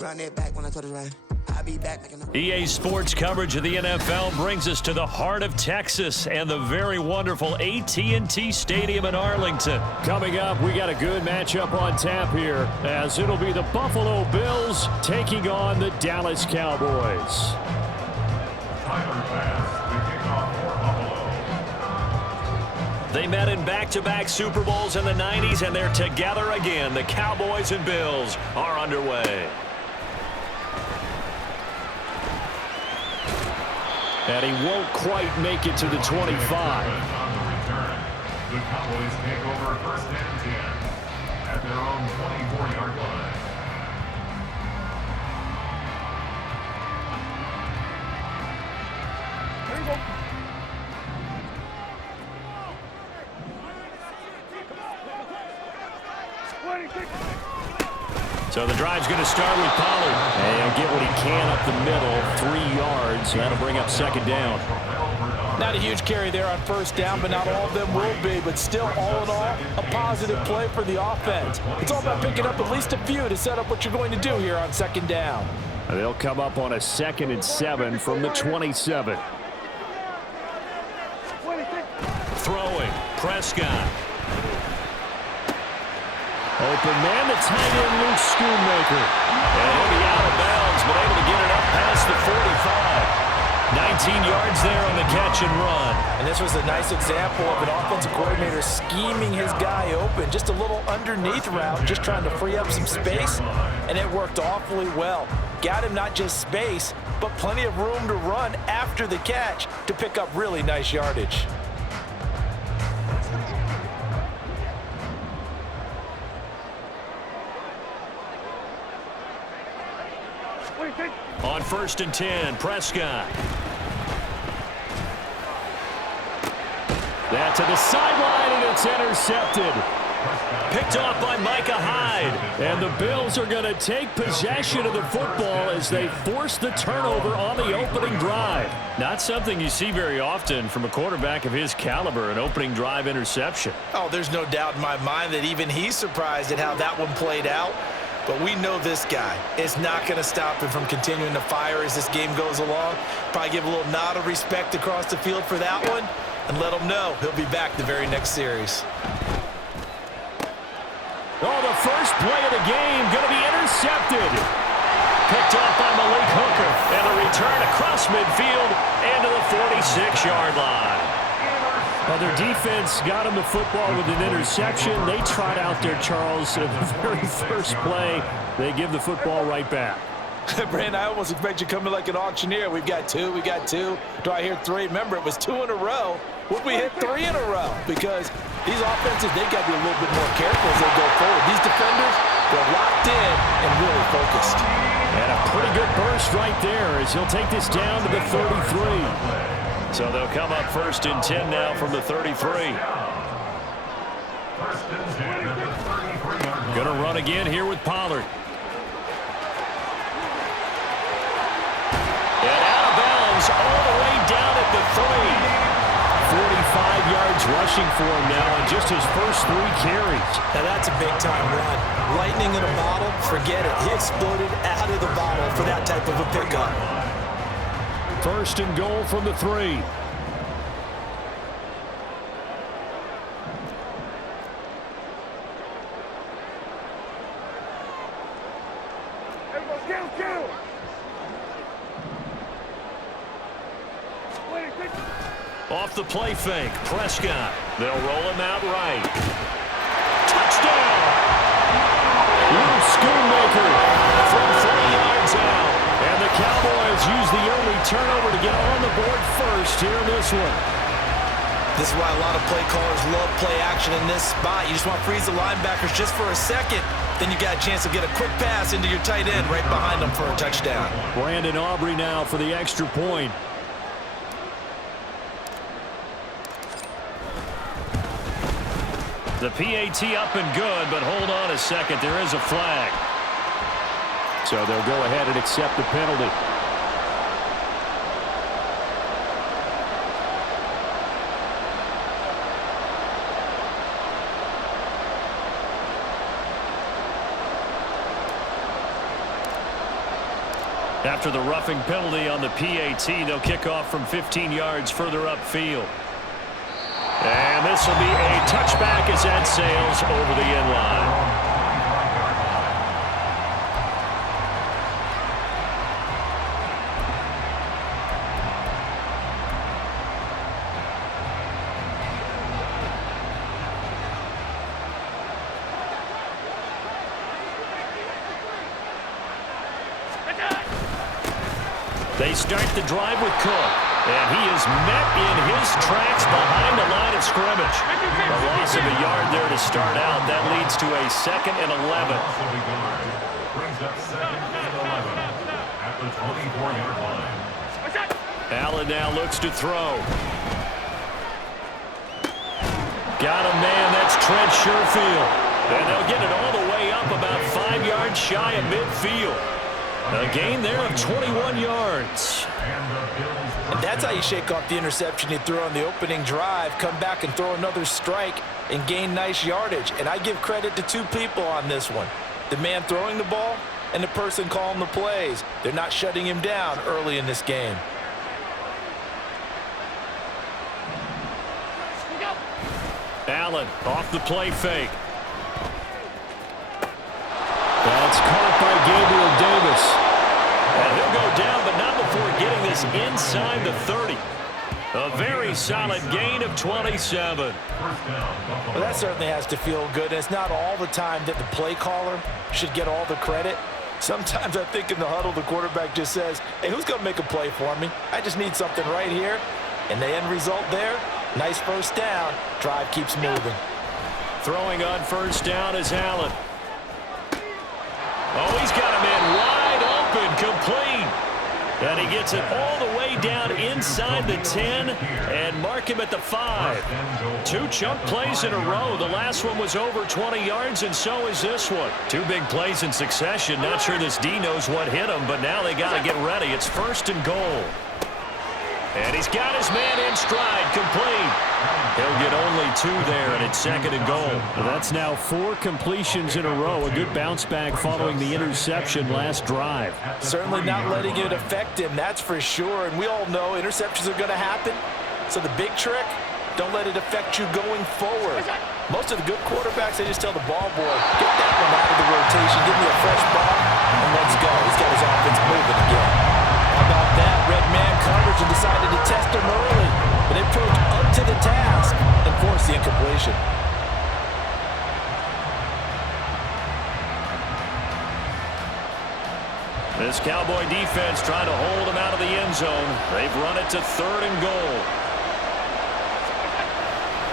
Run it back when I touch it right. I'll be back making a... EA Sports coverage of the NFL brings us to the heart of Texas and the very wonderful AT&T Stadium in Arlington. Coming up, we got a good matchup on tap here, as it'll be the Buffalo Bills taking on the Dallas Cowboys. They met in back-to-back Super Bowls in the 90s, and they're together again. The Cowboys and Bills are underway. And he won't quite make it to the 25. The Cowboys take over first and 10 at their own 24-yard line. There you go. So the drive's going to start with Pollard. And get what he can up the middle, 3 yards. That'll bring up second down. Not a huge carry there on first down, but not all of them will be. But still, all in all, a positive play for the offense. It's all about picking up at least a few to set up what you're going to do here on second down. They'll come up on a 2nd and 7 from the 27. Throwing, Prescott. Open man, the tight end, Luke Schoonmaker. And he'll be out of bounds, but able to get it up past the 45. 19 yards there on the catch and run. And this was a nice example of an offensive coordinator scheming his guy open. Just a little underneath route, just trying to free up some space, and it worked awfully well. Got him not just space, but plenty of room to run after the catch to pick up really nice yardage. On 1st and 10, Prescott. That to the sideline, and it's intercepted. Picked off by Micah Hyde. And the Bills are going to take possession of the football as they force the turnover on the opening drive. Not something you see very often from a quarterback of his caliber, an opening drive interception. Oh, there's no doubt in my mind that even he's surprised at how that one played out. But we know this guy is not going to stop him from continuing to fire as this game goes along. Probably give a little nod of respect across the field for that one and let him know he'll be back the very next series. Oh, the first play of the game going to be intercepted. Picked off by Malik Hooker. And a return across midfield and to the 46-yard line. Well, their defense got him the football with an interception. They tried out there, Charles, at the very first play. They give the football right back. Brandon, I almost expect you coming like an auctioneer. We've got two. Do I hear 3? Remember, it was 2 in a row. Would we hit 3 in a row? Because these offenses, they've got to be a little bit more careful as they go forward. These defenders, they're locked in and really focused. And a pretty good burst right there as he'll take this down to the 33. So they'll come up 1st and 10 now from the 33. Going to run again here with Pollard. And out of bounds all the way down at the 3. 45 yards rushing for him now on just his first 3 carries. Now that's a big-time run. Lightning in a bottle, forget it. He exploded out of the bottle for that type of a pickup. 1st and goal from the 3. Off the play fake, Prescott. They'll roll him out right. Touchdown! Luke Schoonmaker From 3 yards out. And the Cowboys use the early turnover to get on the board first here in this one. This is why a lot of play callers love play action in this spot. You just want to freeze the linebackers just for a second. Then you got a chance to get a quick pass into your tight end right behind them for a touchdown. Brandon Aubrey now for the extra point. The PAT up and good, but hold on a second. There is a flag. So they'll go ahead and accept the penalty. After the roughing penalty on the PAT, they'll kick off from 15 yards further upfield. And this will be a touchback as that sails over the end line. They start the drive with Cook, and he is met in his tracks behind the line of scrimmage. A loss of a yard there to start out. That leads to a 2nd and 11. Brings up 2nd and 11 at the 24-yard line. Allen now looks to throw. Got a man, that's Trent Sherfield. And they'll get it all the way up about 5 yards shy of midfield. A gain there of 21 yards. And that's how you shake off the interception you threw on the opening drive, come back and throw another strike and gain nice yardage. And I give credit to 2 people on this one. The man throwing the ball and the person calling the plays. They're not shutting him down early in this game. Allen off the play fake. That's caught by Gabriel Davis. And he'll go down, but not before getting this inside the 30. A very solid gain of 27. Well, that certainly has to feel good. And it's not all the time that the play caller should get all the credit. Sometimes I think in the huddle, the quarterback just says, hey, who's going to make a play for me? I just need something right here. And the end result there, nice first down. Drive keeps moving. Throwing on first down is Allen. Oh, he's got a man wide open, complete. And he gets it all the way down inside the 10 and mark him at the 5. 2 chunk plays in a row. The last one was over 20 yards, and so is this one. 2 big plays in succession. Not sure this D knows what hit him, but now they got to get ready. It's 1st and goal. And he's got his man in stride, complete. He'll get only 2 there, and it's 2nd and goal. Well, that's now 4 completions in a row. A good bounce back following the interception last drive. Certainly not letting it affect him, that's for sure. And we all know interceptions are going to happen. So the big trick, don't let it affect you going forward. Most of the good quarterbacks, they just tell the ball boy, get that one out of the rotation, give me a fresh ball, and let's go. He's got his offense moving again. How about that? Red man coverage and decided to test him early. But they proved up to the task and forced the incompletion. This Cowboy defense trying to hold him out of the end zone. They've run it to 3rd and goal.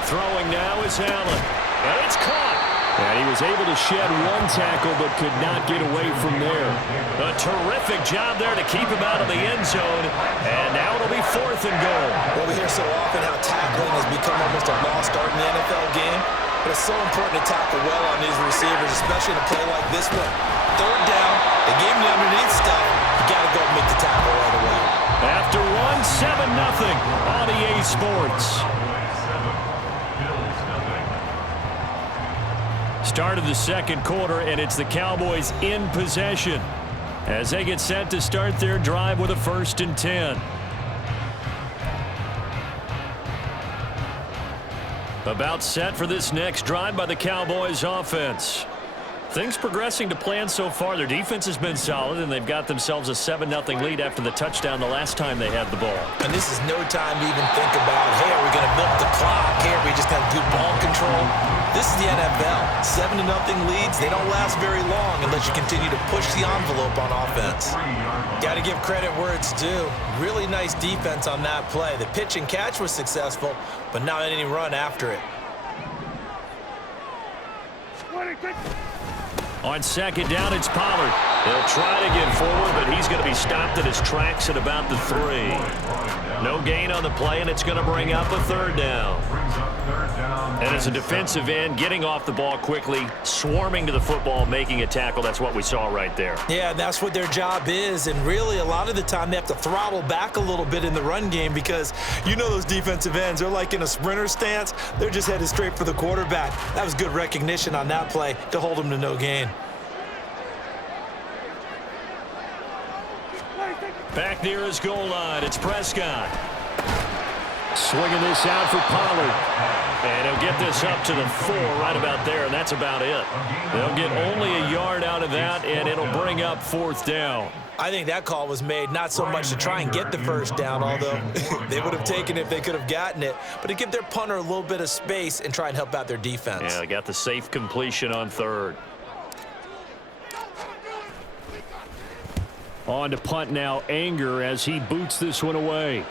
Throwing now is Allen. And it's caught. And he was able to shed 1 tackle but could not get away from there. A terrific job there to keep him out of the end zone. And now it'll be 4th and goal. Well, we hear so often how tackling has become almost a lost art in the NFL game. But it's so important to tackle well on these receivers, especially in a play like this one. 3rd down, they gave him the underneath stuff. You got to go and make the tackle right away. After 7-0 on EA Sports. Start of the 2nd quarter, and it's the Cowboys in possession as they get set to start their drive with a 1st and 10. About set for this next drive by the Cowboys offense. Things progressing to plan so far. Their defense has been solid, and they've got themselves a 7-0 lead after the touchdown the last time they had the ball. And this is no time to even think about, hey, are we going to milk the clock? Hey, are we just going to do ball control? This is the NFL. 7-0 leads, they don't last very long unless you continue to push the envelope on offense. Got to give credit where it's due. Really nice defense on that play. The pitch and catch was successful, but not any run after it. On 2nd down, it's Pollard. He'll try to get forward, but he's going to be stopped in his tracks at about the 3. No gain on the play, and it's going to bring up a 3rd down. And as a defensive end, getting off the ball quickly, swarming to the football, making a tackle, that's what we saw right there. Yeah, that's what their job is, and really a lot of the time they have to throttle back a little bit in the run game because you know those defensive ends, they're like in a sprinter stance. They're just headed straight for the quarterback. That was good recognition on that play to hold him to no gain. Back near his goal line, it's Prescott. Swinging this out for Pollard. And he'll get this up to the 4 right about there, and that's about it. They'll get only a yard out of that, and it'll bring up 4th down. I think that call was made not so much to try and get the first down, although they would have taken it if they could have gotten it, but to give their punter a little bit of space and try and help out their defense. Yeah, they got the safe completion on 3rd. On to punt now, Anger, as he boots this one away.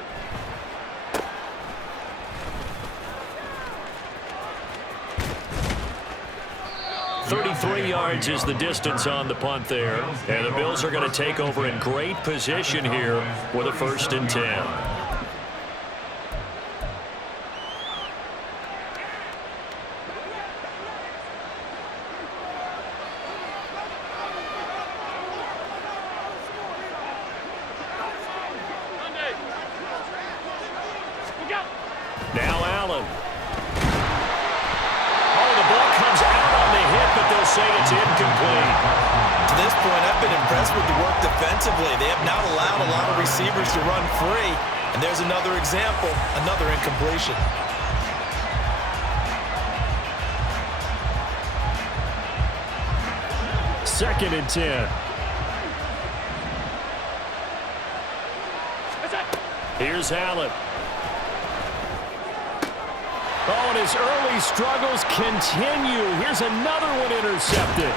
.33 yards is the distance on the punt there. And the Bills are going to take over in great position here with a 1st and 10. Now Allen. Oh, the ball comes out on the hit, but they'll say it's incomplete. To this point, I've been impressed with the work defensively. They have not allowed a lot of receivers to run free. And there's another example, another incompletion. Second and 10. Here's Allen. Oh, and his early struggles continue. Here's another one intercepted.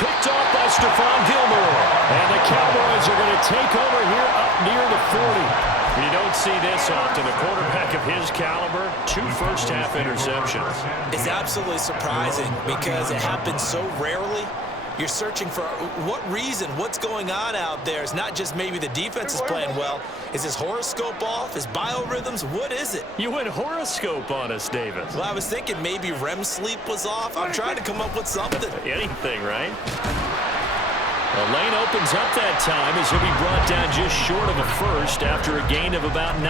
Picked off by Stephon Gilmore. And the Cowboys are going to take over here up near the 40. You don't see this often. A quarterback of his caliber, 2 first-half interceptions. It's absolutely surprising because it happens so rarely. You're searching for what reason, what's going on out there. It's not just maybe the defense is playing well. Is his horoscope off? His biorhythms? What is it? You went horoscope on us, Davis. Well, I was thinking maybe REM sleep was off. I'm trying to come up with something. Anything, right? The lane opens up that time as he'll be brought down just short of a 1st after a gain of about 9.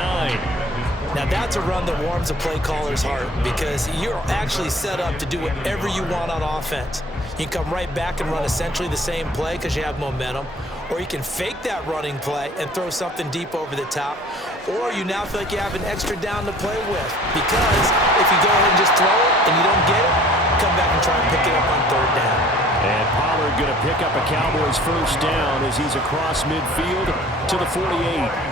Now, that's a run that warms a play caller's heart because you're actually set up to do whatever you want on offense. You can come right back and run essentially the same play because you have momentum, or you can fake that running play and throw something deep over the top, or you now feel like you have an extra down to play with because if you go ahead and just throw it and you don't get it, come back and try and pick it up on 3rd down. And Pollard going to pick up a Cowboys 1st down as he's across midfield to the 48.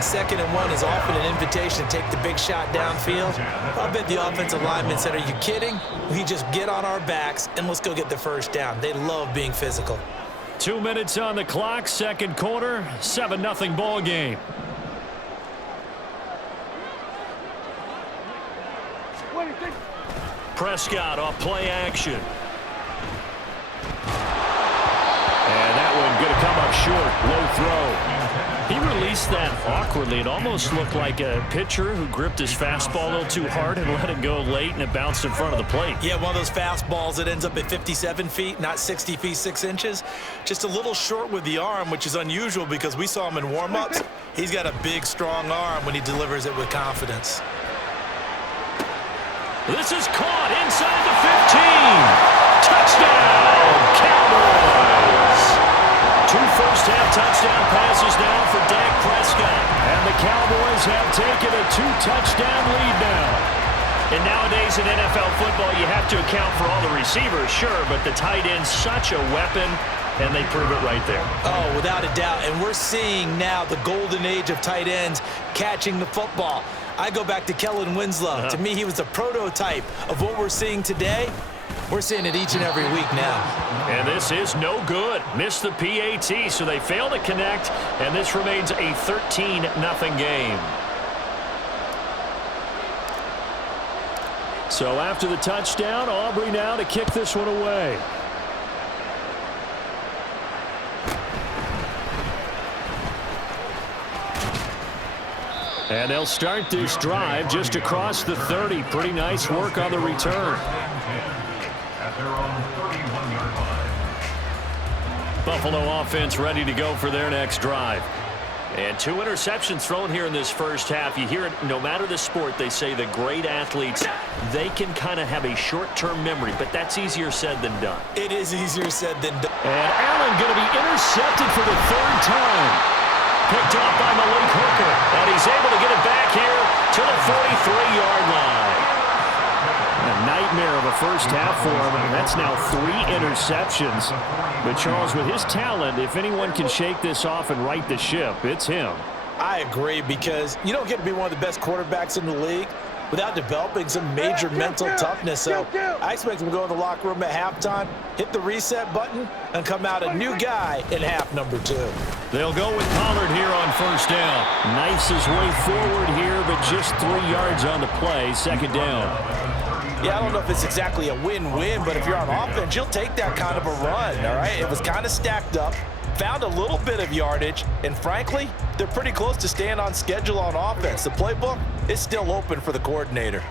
2nd and 1 is often an invitation to take the big shot downfield. I bet the offensive lineman said, are you kidding? We just get on our backs and let's go get the 1st down. They love being physical. 2 minutes on the clock, 2nd quarter, 7-0 ball game. Prescott off play action. And that one going to come up short. Low throw. He released that awkwardly. It almost looked like a pitcher who gripped his fastball a little too hard and let it go late, and it bounced in front of the plate. Yeah, one of those fastballs that ends up at 57 feet, not 60 feet 6 inches. Just a little short with the arm, which is unusual because we saw him in warm-ups. He's got a big, strong arm when he delivers it with confidence. This is caught inside the 15. Touchdown, Cowboys. 2 first-half touchdown passes now for Dak Prescott. And the Cowboys have taken a 2-touchdown lead now. And nowadays in NFL football, you have to account for all the receivers, sure, but the tight end's such a weapon, and they prove it right there. Oh, without a doubt. And we're seeing now the golden age of tight ends catching the football. I go back to Kellen Winslow. To me, he was a prototype of what we're seeing today. We're seeing it each and every week now. And this is no good. Missed the PAT, so they fail to connect, and this remains a 13-0 game. So after the touchdown, Aubrey now to kick this one away. And they'll start this drive just across the 30. Pretty nice work on the return. At their own 31-yard line. Buffalo offense ready to go for their next drive. And 2 interceptions thrown here in this first half. You hear it no matter the sport. They say the great athletes, they can kind of have a short-term memory, but that's easier said than done. It is easier said than done. And Allen going to be intercepted for the 3rd time. Picked the first half for him, and that's now 3 interceptions. But Charles, with his talent, if anyone can shake this off and right the ship, it's him. I agree, because you don't get to be one of the best quarterbacks in the league without developing some major mental toughness. So I expect him to go in the locker room at halftime, hit the reset button, and come out a new guy in half number 2. They'll go with Pollard here on first down. Knifes his way forward here, but just 3 yards on the play, second down. Yeah, I don't know if it's exactly a win-win, but if you're on offense, you'll take that kind of a run, all right? It was kind of stacked up, found a little bit of yardage, and frankly, they're pretty close to staying on schedule on offense. The playbook is still open for the coordinator.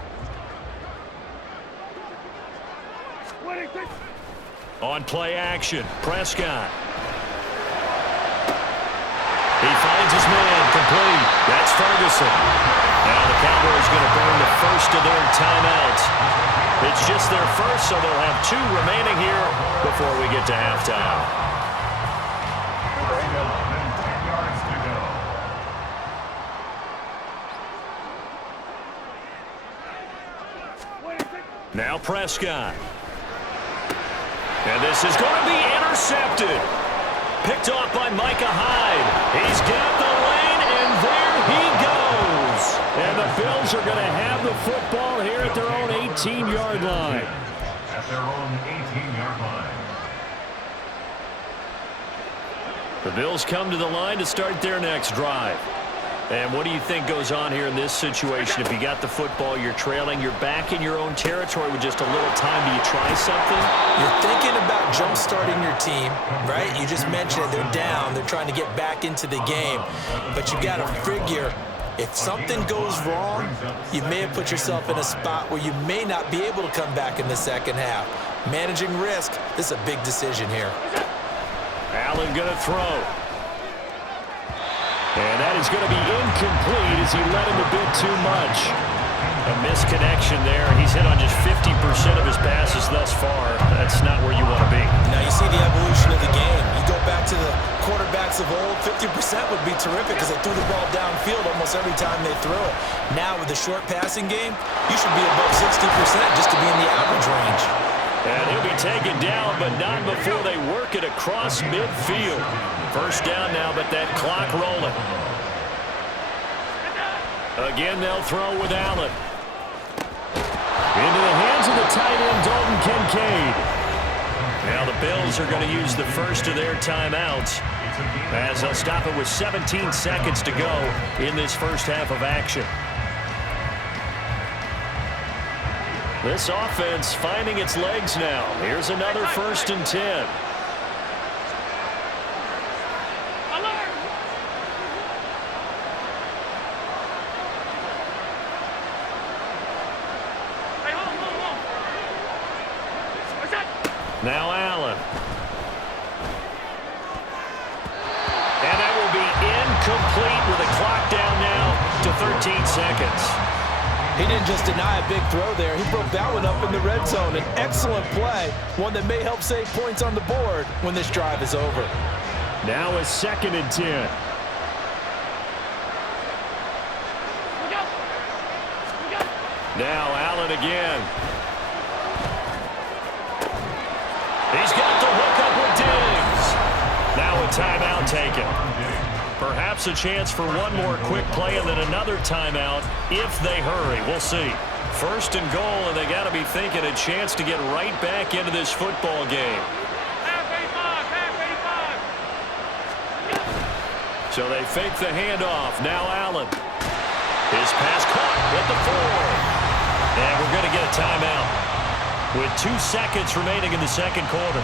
On play action, Prescott. He finds his man, complete. That's Ferguson. Now the Cowboys going to burn the first of their timeouts. It's just their first, so they'll have 2 remaining here before we get to halftime. 10 yards to go. Now Prescott. And this is going to be intercepted. Picked off by Micah Hyde. He's got the lane, and there he goes. And the Bills are going to have the football here at their own 18-yard line. At their own 18-yard line. The Bills come to the line to start their next drive. And what do you think goes on here in this situation? If you got the football, you're trailing, you're back in your own territory with just a little time. Do you try something? You're thinking about jump-starting your team, right? You just mentioned it. They're down. They're trying to get back into the game. But you got to figure, if something goes wrong, you may have put yourself in a spot where you may not be able to come back in the second half. Managing risk, this is a big decision here. Allen going to throw. And that is going to be incomplete as he led him a bit too much. A misconnection there. He's hit on just 50% of his passes thus far. That's not where you want to be. Now you see the evolution of the game. You go back to the quarterbacks of old, 50% would be terrific because they threw the ball downfield almost every time they threw it. Now with the short passing game, you should be above 60% just to be in the average range. And he'll be taken down, but not before they work it across midfield. First down now, but that clock rolling. Again, they'll throw with Allen. Into the hands of the tight end, Dalton Kincaid. Now the Bills are going to use the first of their timeouts as they'll stop it with 17 seconds to go in this first half of action. This offense finding its legs now. Here's another 1st and 10. Now Allen. And that will be incomplete with the clock down now to 13 seconds. He didn't just deny a big throw there. He broke that one up in the red zone. An excellent play, one that may help save points on the board when this drive is over. Now a 2nd and 10. Now Allen again. He's got the hook up with Diggs. Now a timeout taken. Perhaps a chance for one more quick play and then another timeout if they hurry. We'll see. 1st and goal, and they got to be thinking a chance to get right back into this football game. So they fake the handoff. Now Allen. His pass caught at the 4. And we're going to get a timeout with 2 seconds remaining in the second quarter.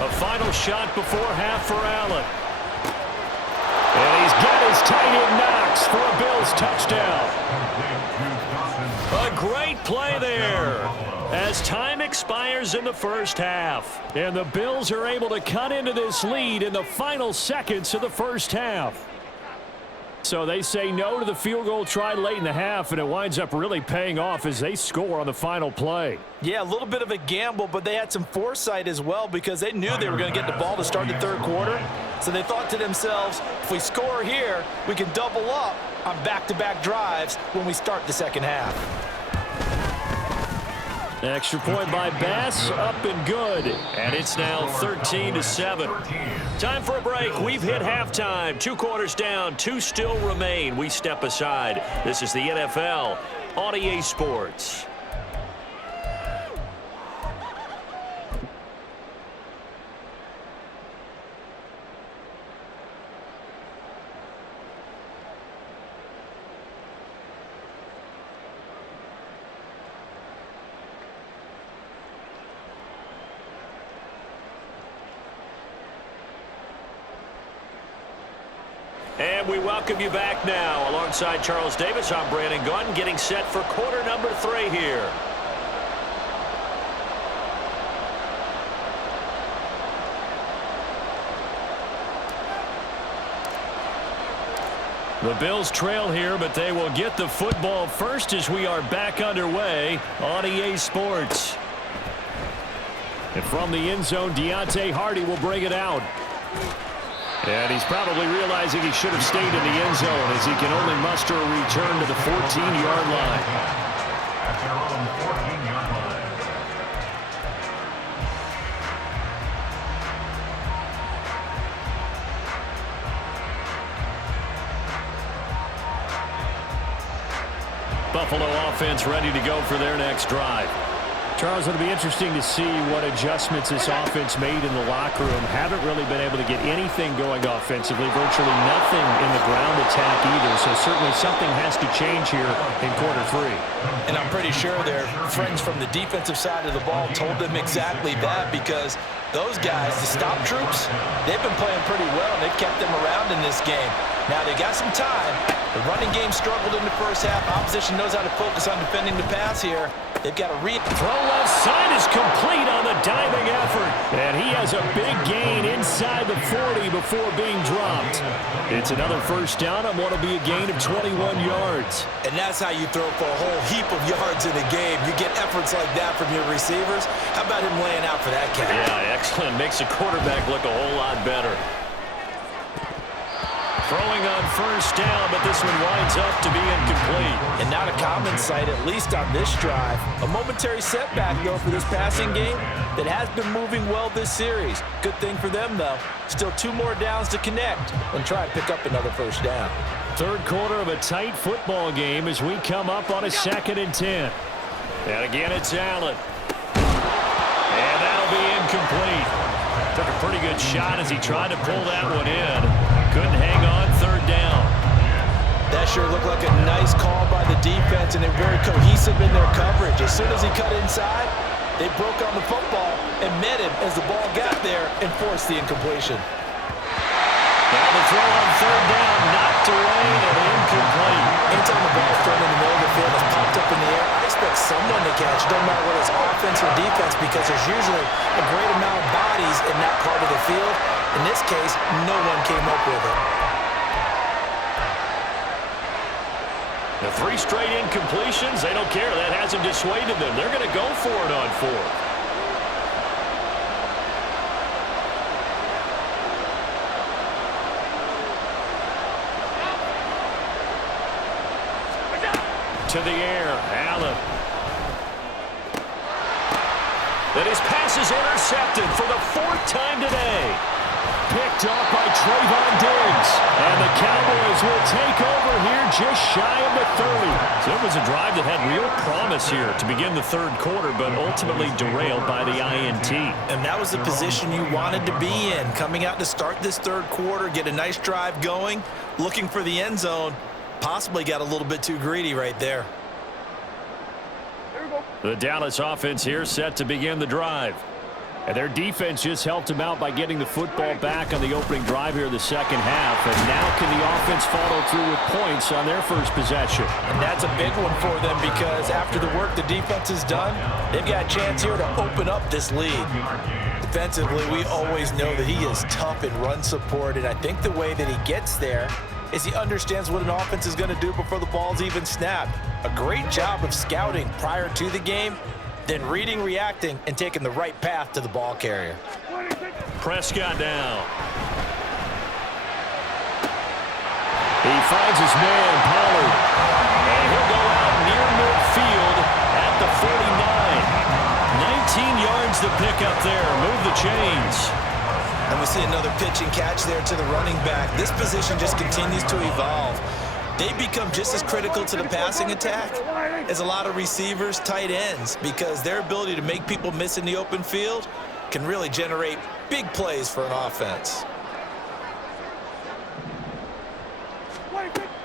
A final shot before half for Allen. And he's got his tight end Knox for a Bills touchdown. A great play there. as time expires in the first half. And the Bills are able to cut into this lead in the final seconds of the first half. So they say no to the field goal try late in the half, and it winds up really paying off as they score on the final play. Yeah, a little bit of a gamble, but they had some foresight as well because they knew they were going to get the ball to start the third quarter. So they thought to themselves, if we score here, we can double up on back-to-back drives when we start the second half. Extra point by Bass, up and good. And it's now 13-7. Time for a break. We've hit halftime. 2 quarters down, 2 still remain. We step aside. This is the NFL on EA Sports. And we welcome you back now. Alongside Charles Davis, I'm Brandon Gunn, getting set for quarter number 3 here. The Bills trail here, but they will get the football first as we are back underway on EA Sports. And from the end zone, Deontay Hardy will bring it out. And he's probably realizing he should have stayed in the end zone as he can only muster a return to the 14-yard line. At their own 14-yard line. Buffalo offense ready to go for their next drive. Charles, it'll be interesting to see what adjustments this offense made in the locker room. Haven't really been able to get anything going offensively, virtually nothing in the ground attack either. So certainly something has to change here in quarter 3. And I'm pretty sure their friends from the defensive side of the ball told them exactly that because those guys, the stop troops, they've been playing pretty well. They've kept them around in this game. Now they got some time. The running game struggled in the first half. Opposition knows how to focus on defending the pass here. They've got to read. Throw left side is complete on the diving effort. And he has a big gain inside the 40 before being dropped. It's another first down on what will be a gain of 21 yards. And that's how you throw for a whole heap of yards in a game. You get efforts like that from your receivers. How about him laying out for that catch? Yeah, excellent. Makes the quarterback look a whole lot better. Throwing on first down, but this one winds up to be incomplete. And not a common sight, at least on this drive. A momentary setback, though, for this passing game that has been moving well this series. Good thing for them, though. Still 2 more downs to connect and try and pick up another first down. Third quarter of a tight football game as we come up on a 2nd and 10. And again, it's Allen. And that'll be incomplete. Took a pretty good shot as he tried to pull that one in. Couldn't hang on, 3rd down. That sure looked like a nice call by the defense, and they're very cohesive in their coverage. As soon as he cut inside, they broke on the football and met him as the ball got there and forced the incompletion. Now the throw on 3rd down, knocked away and incomplete. Anytime the ball's thrown in the middle of the field, it's popped up in the air, I expect someone to catch. Don't matter whether it's offense or defense, because there's usually a great amount of bodies in that part of the field. In this case, no one came up with it. The 3 straight incompletions, they don't care. That hasn't dissuaded them. They're going to go for it on 4th. To the air, Allen. Then his pass is intercepted for the 4th time today. Picked off by Trayvon Diggs. And the Cowboys will take over here just shy of the 30. So it was a drive that had real promise here to begin the 3rd quarter, but ultimately derailed by the INT. And that was the position you wanted to be in. Coming out to start this 3rd quarter, get a nice drive going, looking for the end zone. Possibly got a little bit too greedy right there. The Dallas offense here set to begin the drive. And their defense just helped them out by getting the football back on the opening drive here in the second half. And now can the offense follow through with points on their first possession? And that's a big one for them because after the work the defense has done, they've got a chance here to open up this lead. Defensively, we always know that he is tough in run support, and I think the way that he gets there is he understands what an offense is going to do before the ball's even snapped. A great job of scouting prior to the game, then reading, reacting, and taking the right path to the ball carrier. Prescott down. He finds his man, Pollard. And he'll go out near midfield at the 49. 19 yards to pick up there. Move the chains. And we see another pitch and catch there to the running back. This position just continues to evolve. They become just as critical to the passing attack as a lot of receivers, tight ends, because their ability to make people miss in the open field can really generate big plays for an offense.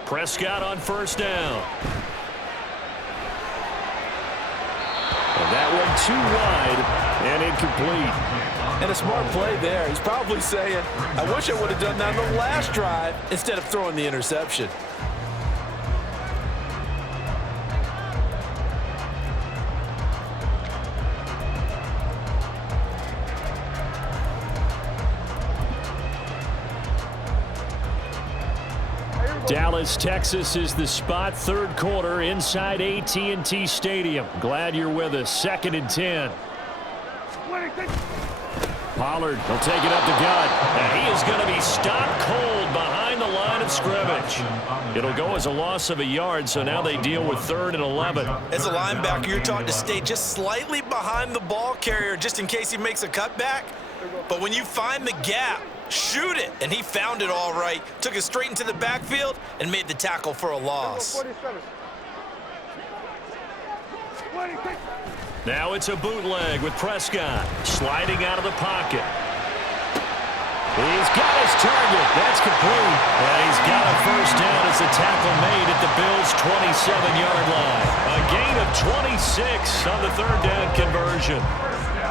Prescott on first down. And that one too wide and incomplete. And a smart play there. He's probably saying, I wish I would have done that on the last drive instead of throwing the interception. Dallas, Texas is the spot. Third quarter inside AT&T Stadium. Glad you're with us. 2nd and 10. Pollard will take it up the gut. And he is going to be stopped cold behind the line of scrimmage. It'll go as a loss of a yard, so now they deal with 3rd and 11. As a linebacker, you're taught to stay just slightly behind the ball carrier just in case he makes a cutback. But when you find the gap, shoot it. And he found it all right. Took it straight into the backfield and made the tackle for a loss. Now it's a bootleg with Prescott sliding out of the pocket. He's got his target. That's complete. And he's got a first down as the tackle made at the Bills' 27-yard line. A gain of 26 on the 3rd down conversion.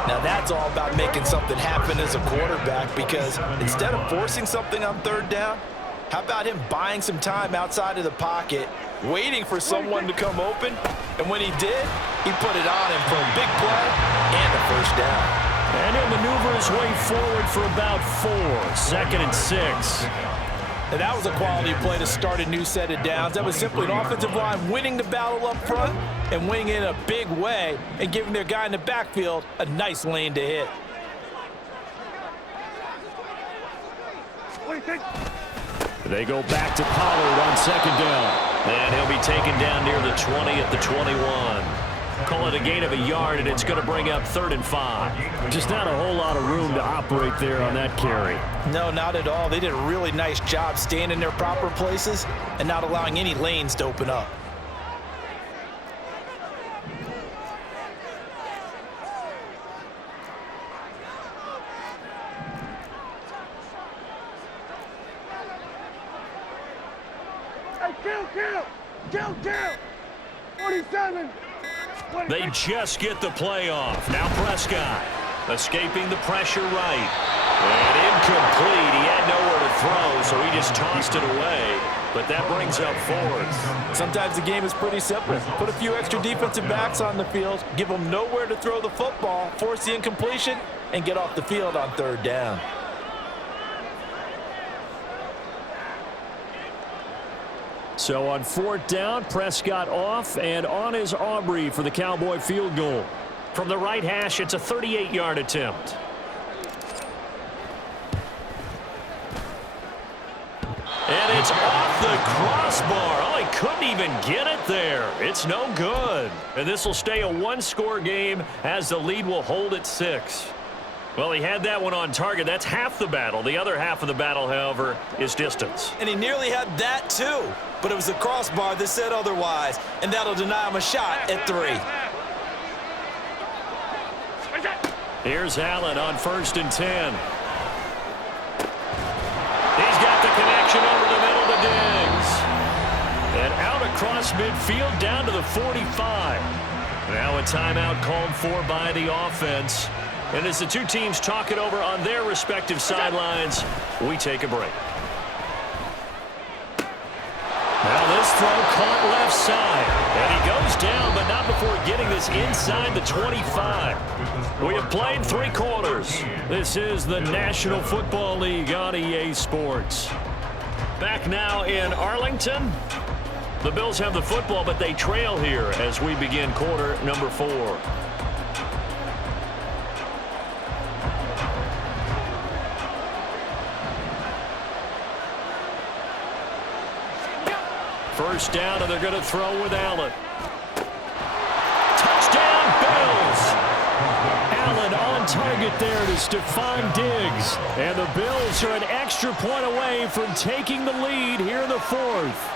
Now that's all about making something happen as a quarterback, because instead of forcing something on 3rd down, how about him buying some time outside of the pocket, waiting for someone to come open, and when he did, he put it on him for a big play and a first down. And he'll maneuver his way forward for about 4. 2nd and 6. And that was a quality play to start a new set of downs. That was simply an offensive line winning the battle up front and winning in a big way and giving their guy in the backfield a nice lane to hit. They go back to Pollard on 2nd down. And he'll be taken down near the 20 at the 21. Call it a gain of a yard, and it's going to bring up 3rd and 5. Just not a whole lot of room to operate there on that carry. No, not at all. They did a really nice job staying in their proper places and not allowing any lanes to open up. Kill! 47! They just get the play off. Now Prescott escaping the pressure right. And incomplete. He had nowhere to throw, so he just tossed it away. But that brings up 4th. Sometimes the game is pretty simple. Put a few extra defensive backs on the field, give them nowhere to throw the football, force the incompletion, and get off the field on 3rd down. So on 4th down, Prescott off, and on is Aubrey for the Cowboy field goal. From the right hash, it's a 38-yard attempt. And it's off the crossbar. Oh, he couldn't even get it there. It's no good. And this will stay a 1-score game as the lead will hold at 6. Well, he had that one on target. That's half the battle. The other half of the battle, however, is distance. And he nearly had that too, but it was the crossbar that said otherwise, and that'll deny him a shot at 3. Here's Allen on 1st and 10. He's got the connection over the middle to Diggs. And out across midfield down to the 45. Now a timeout called for by the offense. And as the two teams talk it over on their respective sidelines, we take a break. Now this throw caught left side. And he goes down, but not before getting this inside the 25. We have played 3 quarters. This is the National Football League on EA Sports. Back now in Arlington. The Bills have the football, but they trail here as we begin quarter number 4. First down, and they're going to throw with Allen. Touchdown, Bills! Allen on target there to Stephon Diggs. And the Bills are an extra point away from taking the lead here in the 4th.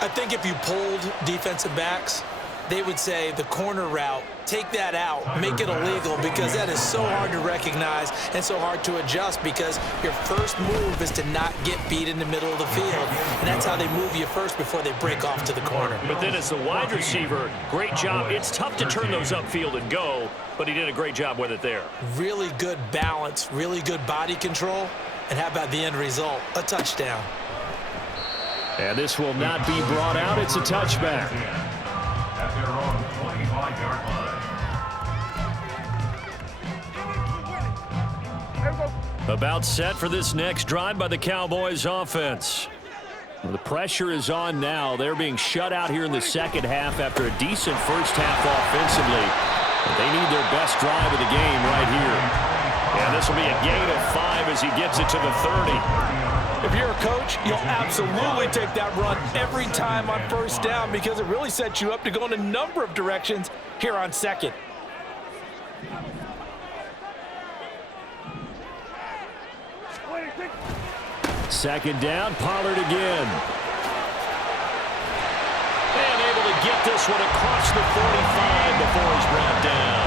I think if you polled defensive backs, they would say the corner route, take that out, make it illegal, because that is so hard to recognize and so hard to adjust, because your first move is to not get beat in the middle of the field. And that's how they move you first before they break off to the corner. But then as the wide receiver, great job. It's tough to turn those upfield and go, but he did a great job with it there. Really good balance, really good body control. And how about the end result? A touchdown. And this will not be brought out. It's a touchback. At their own 25-yard line. About set for this next drive by the Cowboys offense. The pressure is on now. They're being shut out here in the second half after a decent first half offensively. They need their best drive of the game right here. And this will be a gain of 5 as he gets it to the 30. If you're a coach, you'll absolutely take that run every time on first down, because it really sets you up to go in a number of directions here on second. Second down, Pollard again. And able to get this one across the 45 before he's brought down.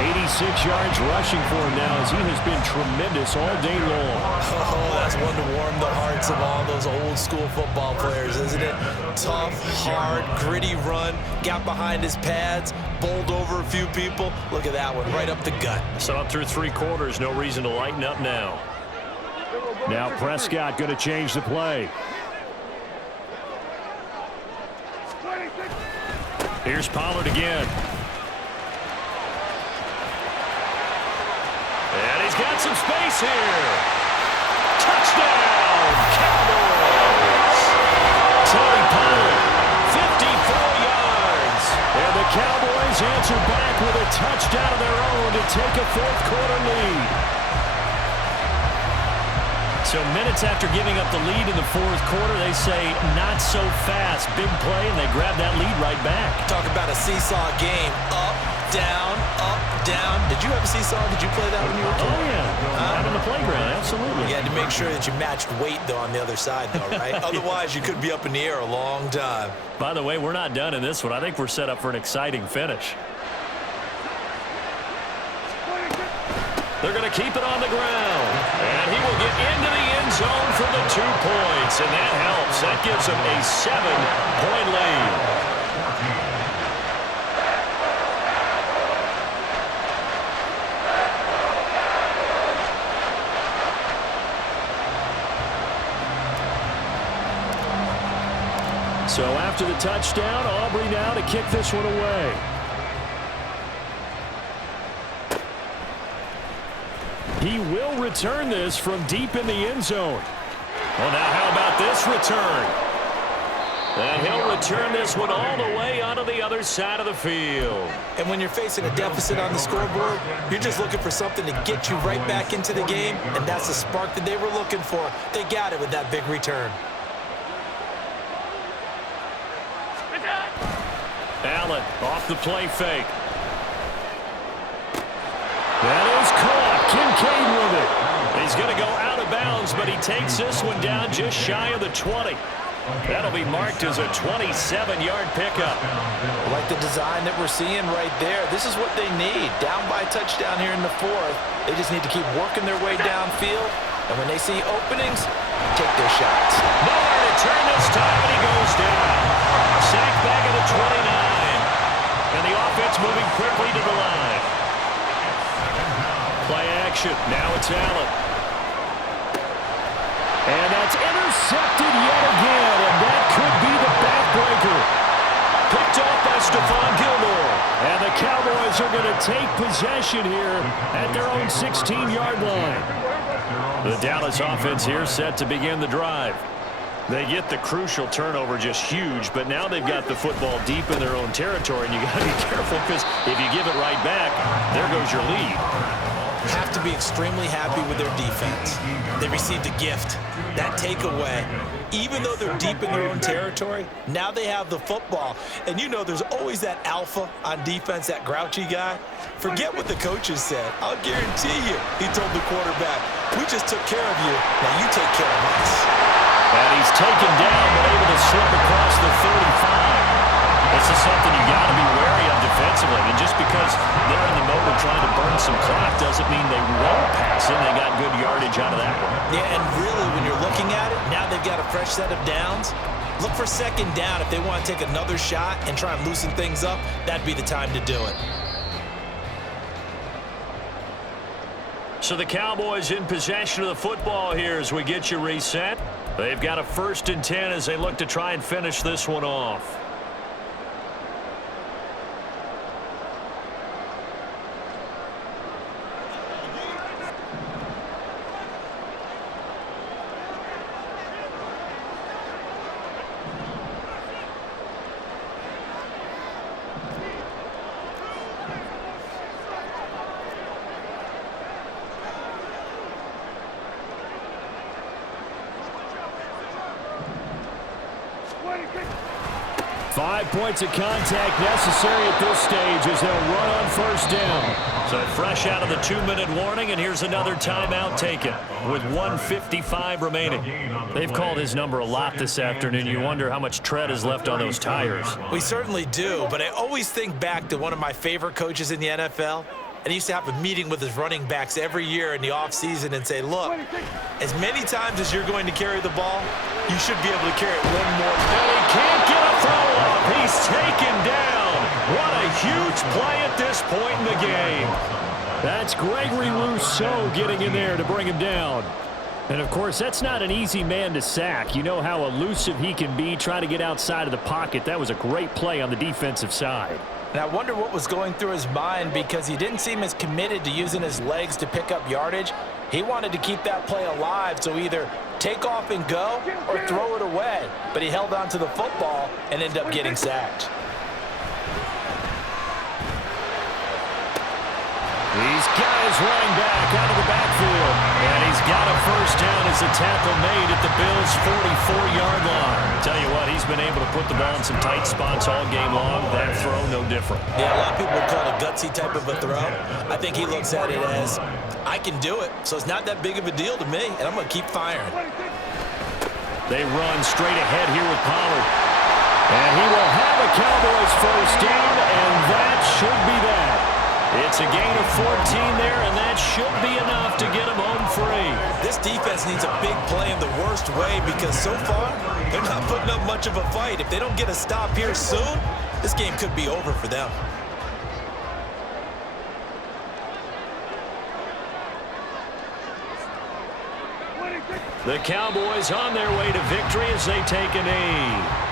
86 yards rushing for him now, as he has been tremendous all day long. Oh, that's one to warm the hearts of all those old school football players, isn't it? Tough, hard, gritty run, got behind his pads, bowled over a few people. Look at that one, right up the gut. So up through 3 quarters, no reason to lighten up now. Now Prescott going to change the play. Here's Pollard again. And he's got some space here. Touchdown, Cowboys! Tony Pollard, 54 yards. And the Cowboys answer back with a touchdown of their own to take a 4th quarter lead. So minutes after giving up the lead in the 4th quarter, they say not so fast. Big play, and they grab that lead right back. Talk about a seesaw game. Up, down, up, down. Did you have a seesaw? Did you play that when you were a kid? Oh, yeah. Out on the playground, absolutely. You had to make sure that you matched weight, though, on the other side, though, right? Otherwise, you could be up in the air a long time. By the way, we're not done in this one. I think we're set up for an exciting finish. They're going to keep it on the ground. And he will get into the end zone for the 2 points. And that helps. That gives him a 7-point lead. So after the touchdown, Aubrey now to kick this one away. He will return this from deep in the end zone. Well, now how about this return? And he'll return this one all the way onto the other side of the field. And when you're facing a deficit on the scoreboard, you're just looking for something to get you right back into the game, and that's the spark that they were looking for. They got it with that big return. Allen off the play fake. That is caught. Kincaid with it. He's going to go out of bounds, but he takes this one down just shy of the 20. That'll be marked as a 27-yard pickup. I like the design that we're seeing right there. This is what they need. Down by a touchdown here in the 4th. They just need to keep working their way downfield. And when they see openings, take their shots. Nowhere to turn this time, and he goes down. Sacked back at the 29. And the offense moving quickly to the line. direction. Now it's Allen. And that's intercepted yet again, and that could be the backbreaker. Picked off by Stephon Gilmore. And the Cowboys are going to take possession here at their own 16-yard line. The Dallas offense here set to begin the drive. They get the crucial turnover, just huge, but now they've got the football deep in their own territory, and you got to be careful because if you give it right back, there goes your lead. Have to be extremely happy with their defense. They received a gift. That takeaway, even though they're deep in their own territory, now they have the football. And you know there's always that alpha on defense, that grouchy guy. Forget what the coaches said. I'll guarantee you, he told the quarterback, we just took care of you. Now you take care of us. And he's taken down but able to slip across the 35. This is something you got to be wary of defensively. And just because they're in the mode of trying to burn some clock doesn't mean they won't pass it. They got good yardage out of that one. Yeah, and really when you're looking at it, now they've got a fresh set of downs. Look for second down. If they want to take another shot and try and loosen things up, that'd be the time to do it. So the Cowboys in possession of the football here as we get you reset. They've got a 1st and 10 as they look to try and finish this one off. 5 points of contact necessary at this stage as they'll run on 1st down. So fresh out of the 2-minute warning, and here's another timeout taken with 1:55 remaining. They've called his number a lot this afternoon. You wonder how much tread is left on those tires. We certainly do, but I always think back to one of my favorite coaches in the NFL. And he used to have a meeting with his running backs every year in the offseason and say, look, as many times as you're going to carry the ball, you should be able to carry it one more time. And he can't get a throw off. He's taken down. What a huge play at this point in the game. That's Gregory Rousseau getting in there to bring him down. And, of course, that's not an easy man to sack. You know how elusive he can be trying to get outside of the pocket. That was a great play on the defensive side. And I wonder what was going through his mind because he didn't seem as committed to using his legs to pick up yardage. He wanted to keep that play alive, so either take off and go or throw it away. But he held on to the football and ended up getting sacked. These guys running back out of the backfield. And he's got a 1st down as the tackle made at the Bills' 44-yard line. Tell you what, he's been able to put the ball in some tight spots all game long. That throw, no different. Yeah, a lot of people would call it a gutsy type of a throw. I think he looks at it as, I can do it, so it's not that big of a deal to me, and I'm going to keep firing. They run straight ahead here with Pollard. And he will have a Cowboys 1st down, and that should be that. It's a gain of 14 there, and that should be enough to get him home free. This defense needs a big play in the worst way because so far, they're not putting up much of a fight. If they don't get a stop here soon, this game could be over for them. The Cowboys on their way to victory as they take a knee.